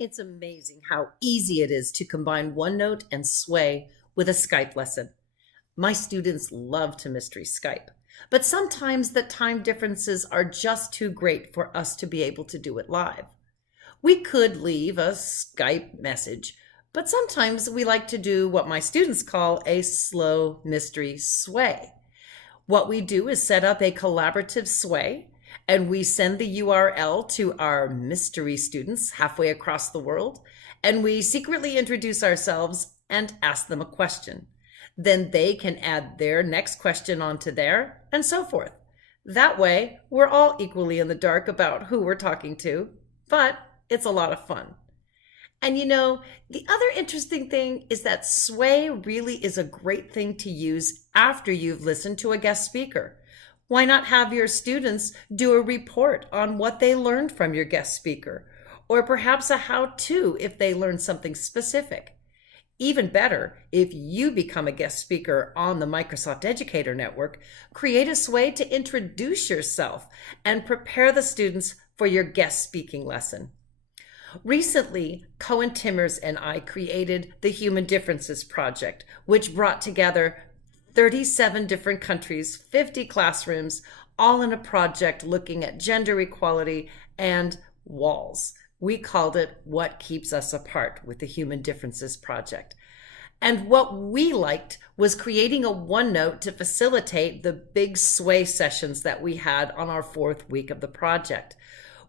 It's amazing how easy it is to combine OneNote and Sway with a Skype lesson. My students love to mystery Skype, but sometimes the time differences are just too great for us to be able to do it live. We could leave a Skype message, but sometimes we like to do what my students call a slow mystery sway. What we do is set up a collaborative sway and we send the URL to our mystery students halfway across the world, and we secretly introduce ourselves and ask them a question. Then they can add their next question onto there, and so forth. That way, we're all equally in the dark about who we're talking to, but it's a lot of fun. And the other interesting thing is that Sway really is a great thing to use after you've listened to a guest speaker. Why not have your students do a report on what they learned from your guest speaker, or perhaps a how-to if they learned something specific? Even better, if you become a guest speaker on the Microsoft Educator Network, create a Sway to introduce yourself and prepare the students for your guest speaking lesson. Recently, Cohen Timmers and I created the Human Differences Project, which brought together 37 different countries, 50 classrooms, all in a project looking at gender equality and walls. We called it What Keeps Us Apart with the Human Differences Project. And what we liked was creating a OneNote to facilitate the big Sway sessions that we had on our 4th week of the project.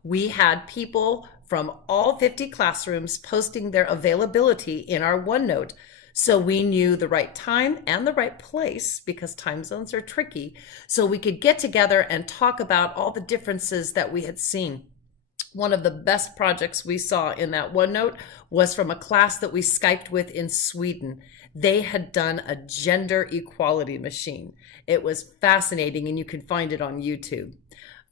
We had people from all 50 classrooms posting their availability in our OneNote, so we knew the right time and the right place, because time zones are tricky, so we could get together and talk about all the differences that we had seen. One of the best projects we saw in that OneNote was from a class that we Skyped with in Sweden. They had done a gender equality machine. It was fascinating, and you can find it on YouTube.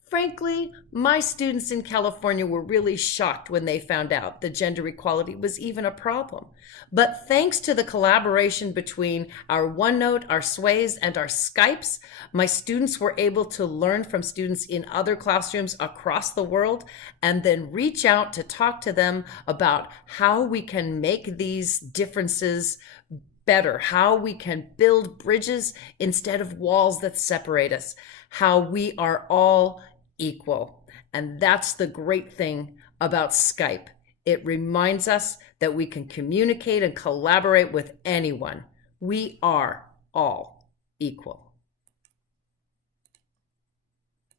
Frankly, my students in California were really shocked when they found out that gender equality was even a problem. But thanks to the collaboration between our OneNote, our Sways, and our Skypes, my students were able to learn from students in other classrooms across the world and then reach out to talk to them about how we can make these differences better, how we can build bridges instead of walls that separate us, how we are all equal. And that's the great thing about Skype. It reminds us that we can communicate and collaborate with anyone. We are all equal.